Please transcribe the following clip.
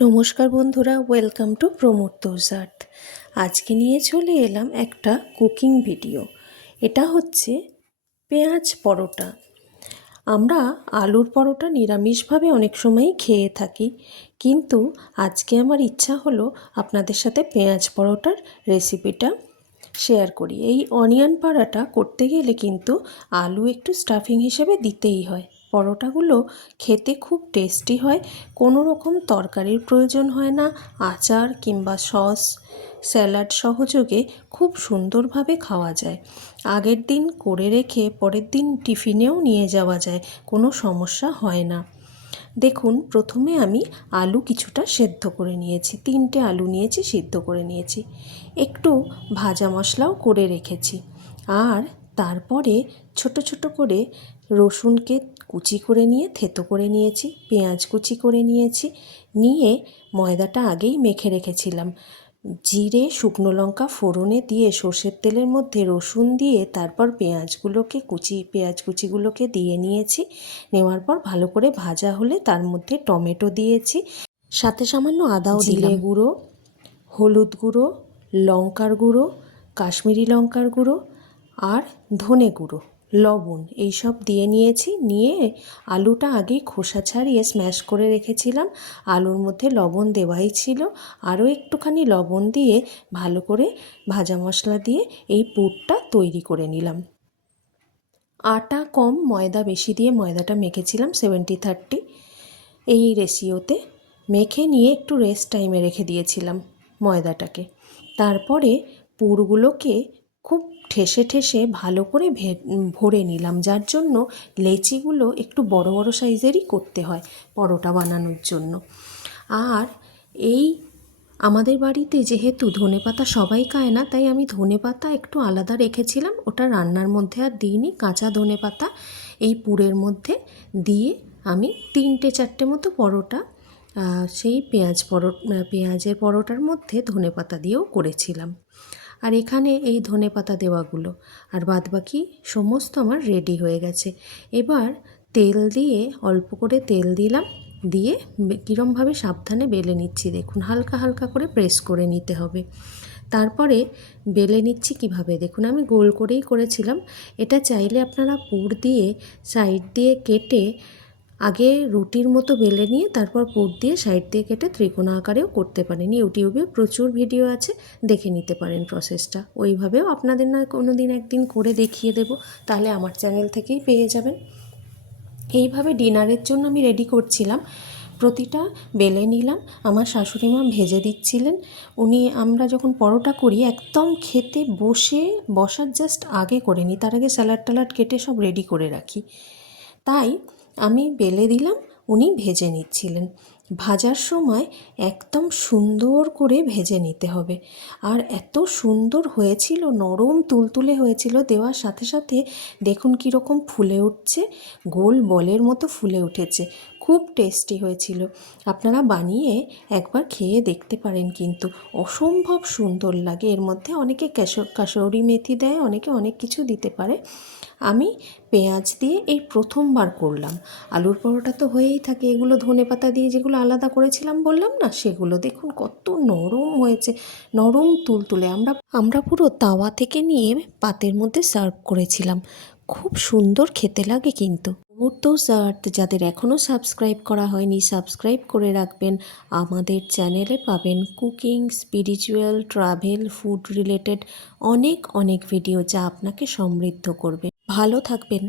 নমস্কার বন্ধুরা, welcome to promotes আর্থ। আজকে নিয়ে চলে এলাম একটা কুকিং ভিডিও। এটা হচ্ছে পেঁয়াজ পরোটা। আমরা আলুর পরোটা নিরামিষভাবে অনেক সময়ই খেয়ে থাকি, কিন্তু আজকে আমার ইচ্ছা হলো আপনাদের সাথে পেঁয়াজ পরোটার রেসিপিটা শেয়ার করি। এই অনিয়ন পরোটা করতে গেলে কিন্তু আলু একটু স্টাফিং হিসেবে দিতেই হয়। পরোটাগুলো খেতে খুব টেস্টি হয়, কোনো রকম তরকারির প্রয়োজন হয় না। আচার কিংবা সস, স্যালাড সহযোগে খুব সুন্দরভাবে খাওয়া যায়। আগের দিন করে রেখে পরের দিন টিফিনেও নিয়ে যাওয়া যায়, কোনো সমস্যা হয় না। দেখুন, প্রথমে আমি আলু কিছুটা সেদ্ধ করে নিয়েছি, 3টে আলু নিয়েছি, সিদ্ধ করে নিয়েছি। একটু ভাজা মশলাও করে রেখেছি। আর তারপরে ছোট ছোট করে রসুনকে কুচি করে নিয়ে থেতো করে নিয়েছি, পেঁয়াজ কুচি করে নিয়েছি। নিয়ে ময়দাটা আগেই মেখে রেখেছিলাম। জিরে, শুকনো লঙ্কা ফোড়নে দিয়ে সর্ষের তেলের মধ্যে রসুন দিয়ে তারপর পেঁয়াজ কুচিগুলোকে দিয়ে নিয়েছি। নেওয়ার পর ভালো করে ভাজা হলে তার মধ্যে টমেটো দিয়েছি, সাথে সামান্য আদাও দিলাম। জিরে গুঁড়ো, হলুদ গুঁড়ো, লঙ্কার গুঁড়ো, কাশ্মীরি লঙ্কার গুঁড়ো আর ধনে গুঁড়ো, লবণ এইসব দিয়ে নিয়েছি। নিয়ে আলুটা আগেই খোসা ছাড়িয়ে স্ম্যাশ করে রেখেছিলাম। আলুর মধ্যে লবণ দেওয়াই ছিল, আরও একটুখানি লবণ দিয়ে ভালো করে ভাজা মশলা দিয়ে এই পুরটা তৈরি করে নিলাম। আটা কম ময়দা বেশি দিয়ে ময়দাটা মেখেছিলাম 70-30 এই রেশিওতে। মেখে নিয়ে একটু রেস্ট টাইমে রেখে দিয়েছিলাম ময়দাটাকে। তারপরে পুরগুলোকে খুব ঠেসে ঠেসে ভালো করে ভরে নিলাম, যার জন্য লেচিগুলো একটু বড় বড় সাইজেরই করতে হয় পরোটা বানানোর জন্য। আর এই আমাদের বাড়িতে যেহেতু ধনেপাতা সবাই খায় না, তাই আমি ধনেপাতা একটু আলাদা রেখেছিলাম। ওটা রান্নার মধ্যে আর দিইনি। কাঁচা ধনেপাতা এই পুরের মধ্যে দিয়ে আমি 3-4টে মতো পরোটা সেই পেঁয়াজের পরোটার মধ্যে ধনেপাতা দিয়েও করেছিলাম। আর এখানে এই ধনেপাতা দেওয়াগুলো আর বাদবাকি সমস্ত আমার রেডি হয়ে গেছে। এবার তেল দিয়ে, অল্প করে তেল দিলাম, দিয়ে কীরমভাবে সাবধানে বেলে নিচ্ছি দেখুন, হালকা হালকা করে প্রেস করে নিতে হবে। তারপরে বেলে নিচ্ছি কিভাবে দেখুন, আমি গোল করেই করেছিলাম। এটা চাইলে আপনারা পুর দিয়ে সাইড দিয়ে কেটে আগে রুটির মতো বেলে নিয়ে তারপর পুর দিয়ে সাইড দিয়ে কেটে ত্রিকোণ আকারেও করতে পারেন। ইউটিউবে প্রচুর ভিডিও আছে, দেখে নিতে পারেন প্রসেসটা। ওইভাবেও আপনাদের নয় কোনো দিন একদিন করে দেখিয়ে দেব, তাহলে আমার চ্যানেল থেকেই পেয়ে যাবেন। এইভাবে ডিনারের জন্য আমি রেডি করছিলাম। প্রতিটা বেলে নিলাম, আমার শাশুড়ি মা ভেজে দিচ্ছিলেন। আমরা যখন পরোটা করি একদম খেতে বসার জাস্ট আগে করে নিই, তার আগে স্যালাড ট্যালাড কেটে সব রেডি করে রাখি। তাই আমি বেলে দিলাম, উনি ভেজে নিচ্ছিলেন। ভাজার সময় একদম সুন্দর করে ভেজে নিতে হবে। আর এত সুন্দর হয়েছিল, নরম তুলতুলে হয়েছিল, দেওয়ার সাথে সাথে দেখুন কীরকম ফুলে উঠছে, গোল বলের মতো ফুলে উঠেছে। খুব টেস্টি হয়েছিল। আপনারা বানিয়ে একবার খেয়ে দেখতে পারেন, কিন্তু অসম্ভব সুন্দর লাগে। এর মধ্যে অনেকে কাসৌরি মেথি দেয়, অনেকে অনেক কিছু দিতে পারে। আমি পেঁয়াজ দিয়ে এই প্রথমবার করলাম। আলুর পরোটা তো হয়েই থাকে, এগুলো ধনেপাতা দিয়ে যেগুলো আলাদা করেছিলাম বললাম না, সেগুলো দেখুন কত নরম হয়েছে, নরম তুলতুলে। আমরা পুরো তাওয়া থেকে নিয়ে পাতের মধ্যে সার্ভ করেছিলাম। খুব সুন্দর খেতে লাগে কিন্তু। প্রমোটস আর্থ যাদের এখনও সাবস্ক্রাইব করা হয়নি, সাবস্ক্রাইব করে রাখবেন। আমাদের চ্যানেলে পাবেন cooking, spiritual, travel, food related অনেক অনেক ভিডিও, যা আপনাকে সমৃদ্ধ করবে। ভালো থাকবেন।